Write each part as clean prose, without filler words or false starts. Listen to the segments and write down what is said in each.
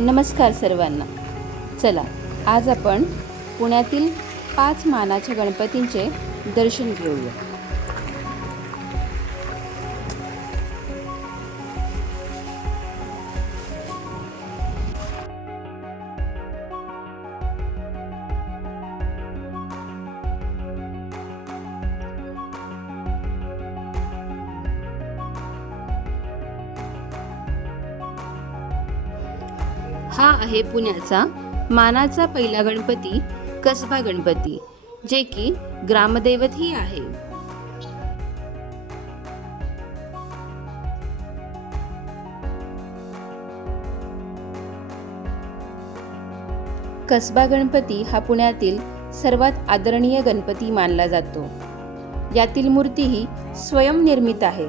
नमस्कार सर्वांना. चला, आज आपण पुण्यातील 5 मानाच्या गणपतींचे दर्शन घेऊया. हा आहे पुण्याचा मानाचा पहिला गणपती, कसबा गणपती, जे की ग्रामदैवतही आहे. कसबा गणपती हा पुण्यातील सर्वात आदरणीय गणपती मानला जातो. यातील मूर्ती ही स्वयंनिर्मित आहे.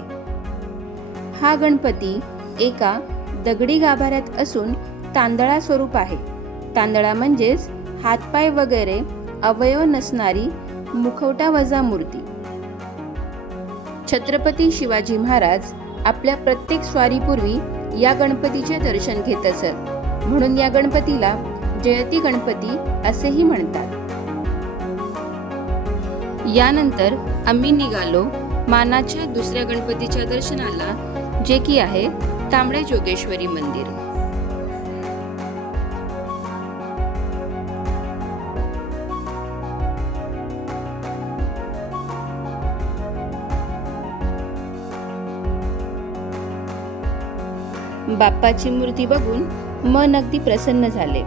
हा गणपती एका दगडी गाभाऱ्यात असून तांदळा स्वरूप आहे. तांदळा म्हणजेच हातपाय वगैरे अवयव नसणारी मुखवटा वजा मूर्ती. छत्रपती शिवाजी महाराज आपल्या प्रत्येक स्वारीपूर्वी या गणपतीचे दर्शन घेत असत, म्हणून या गणपतीला जयती गणपती असेही म्हणतात. यानंतर आम्ही निघालो मानाच्या दुसऱ्या गणपतीच्या दर्शनाला, जे की आहे तांबडे जोगेश्वरी मंदिर. बाप्पाची मूर्ती बघून मन अगदी प्रसन्न झाले.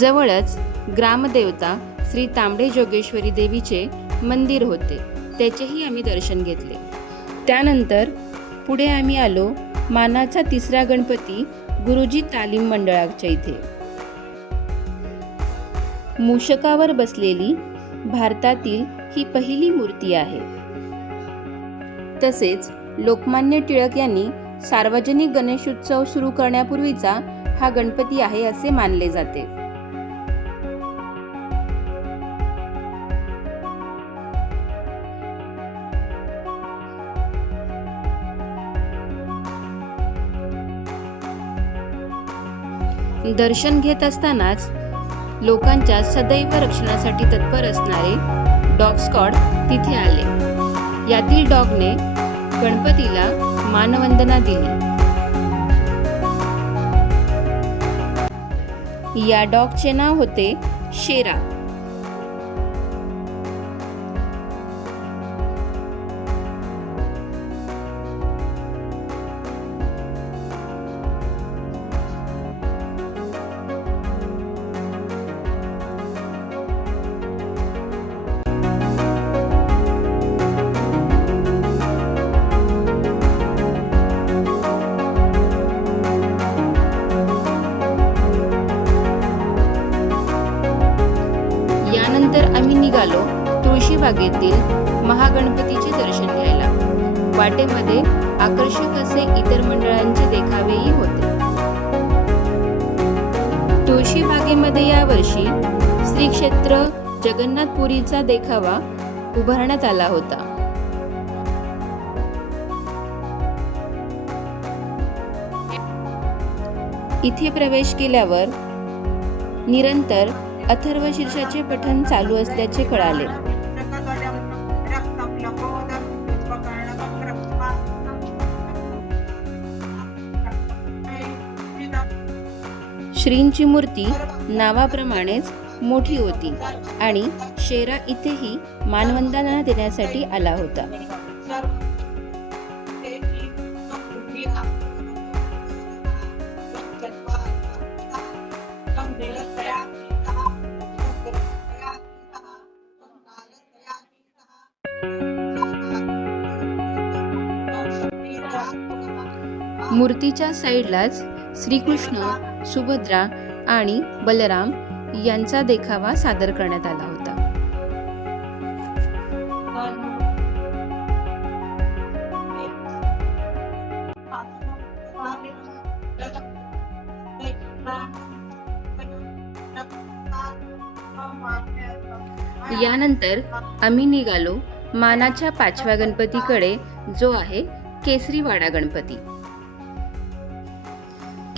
जवळच ग्रामदेवता श्री तांबडे जोगेश्वरी देवीचे मंदिर होते, त्याचेही आम्ही दर्शन घेतले. त्यानंतर पुढे आम्ही आलो मानाचा तिसरा गणपती गुरुजी तालीम मंडळाच्या इथे. मूषकावर बसलेली भारतातील ही पहिली मूर्ती आहे. तसेच लोकमान्य टिळक यांनी सार्वजनिक गणेशोत्सव सुरू करण्यापूर्वीचा हा गणपती आहे असे मानले जाते. दर्शन घेत असतानाच लोकांच्या सदैव रक्षणासाठी तत्पर असणारे डॉग स्क्वॉड तिथे आले. यातील डॉगने गणपतीला मानवंदना दिली. या डॉगचे नाव होते शेरा. यानंतर आम्ही निघालो तुळशीबागेतील महागणपतीचे दर्शन घ्यायला. वाटेमध्ये आकर्षक असे इतर मंडळांचे देखावेही होते. तुळशीबागेमध्ये यावर्षी श्री क्षेत्र जगन्नाथपुरीचा देखावा उभारण्यात आला होता. इथे प्रवेश केल्यावर निरंतर अथर्वशीर्षाचे पठण चालू असल्याचे कळाले. श्रींची मूर्ती नावाप्रमाणेच मोठी होती आणि शेरा इथेही मानवंदना देण्यासाठी आला होता. मूर्तीच्या साईडलाच श्रीकृष्ण, सुभद्रा आणि बलराम यांचा देखावा सादर करण्यात आला होता. यानंतर आम्ही निघालो मानाच्या 5व्या गणपतीकडे, जो आहे केसरीवाडा गणपती.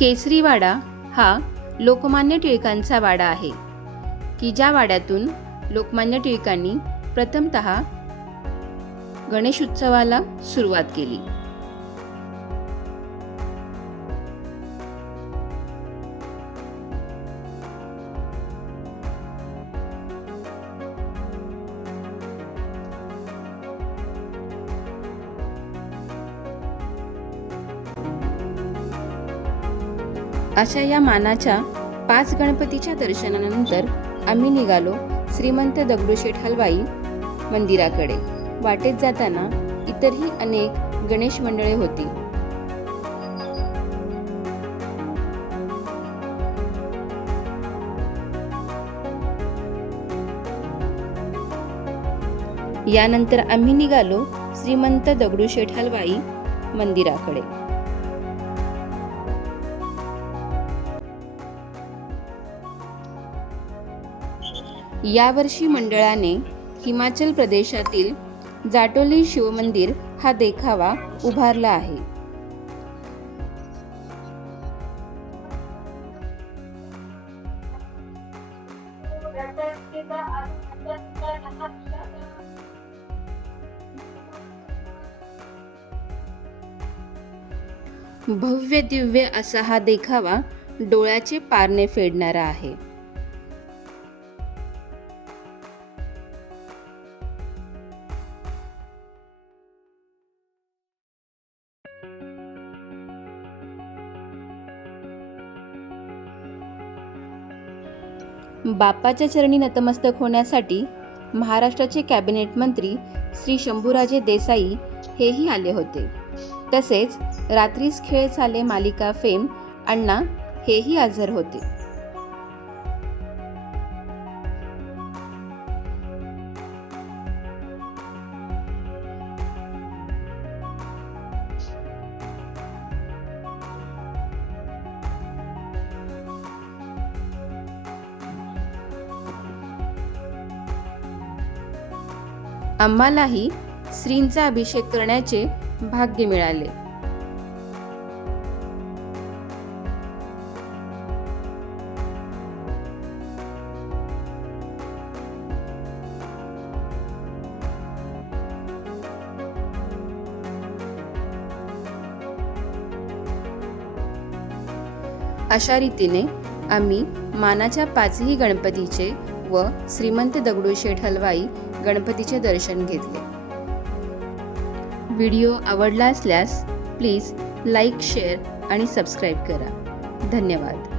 केसरीवाडा हा लोकमान्य टिळकांचा वाडा आहे की ज्या वाड्यातून लोकमान्य टिळकांनी प्रथमतः गणेश उत्सवाला सुरुवात केली. अशा या मानाच्या 5 गणपतीच्या दर्शनानंतर आम्ही निघालो श्रीमंत दगडूशेठ हलवाई मंदिराकडे. वाटेत जाताना इतरही अनेक गणेश मंडळे होती. यानंतर आम्ही निघालो श्रीमंत दगडूशेठ हलवाई मंदिराकडे. यावर्षी मंडळाने हिमाचल प्रदेशातील जाटोली शिवमंदिर हा देखावा उभारला आहे. भव्य दिव्य असा हा देखावा डोळ्याचे पारणे फेडणारा आहे. बाप्पाच्या चरणी नतमस्तक होण्यासाठी महाराष्ट्राचे कॅबिनेट मंत्री श्री शंभूराजे देसाई हेही आले होते. तसेच रात्रीस खेळ चाले मालिका फेम अण्णा हेही हजर होते. आम्हालाही श्रींचा अभिषेक करण्याचे भाग्य मिळाले. अशा रीतीने आम्ही मानाच्या 5ही गणपतीचे व श्रीमंत दगडूशेठ हलवाई गणपतीचे दर्शन घेतले. व्हिडिओ आवडला असल्यास प्लीज लाईक, शेअर आणि सबस्क्राईब करा. धन्यवाद.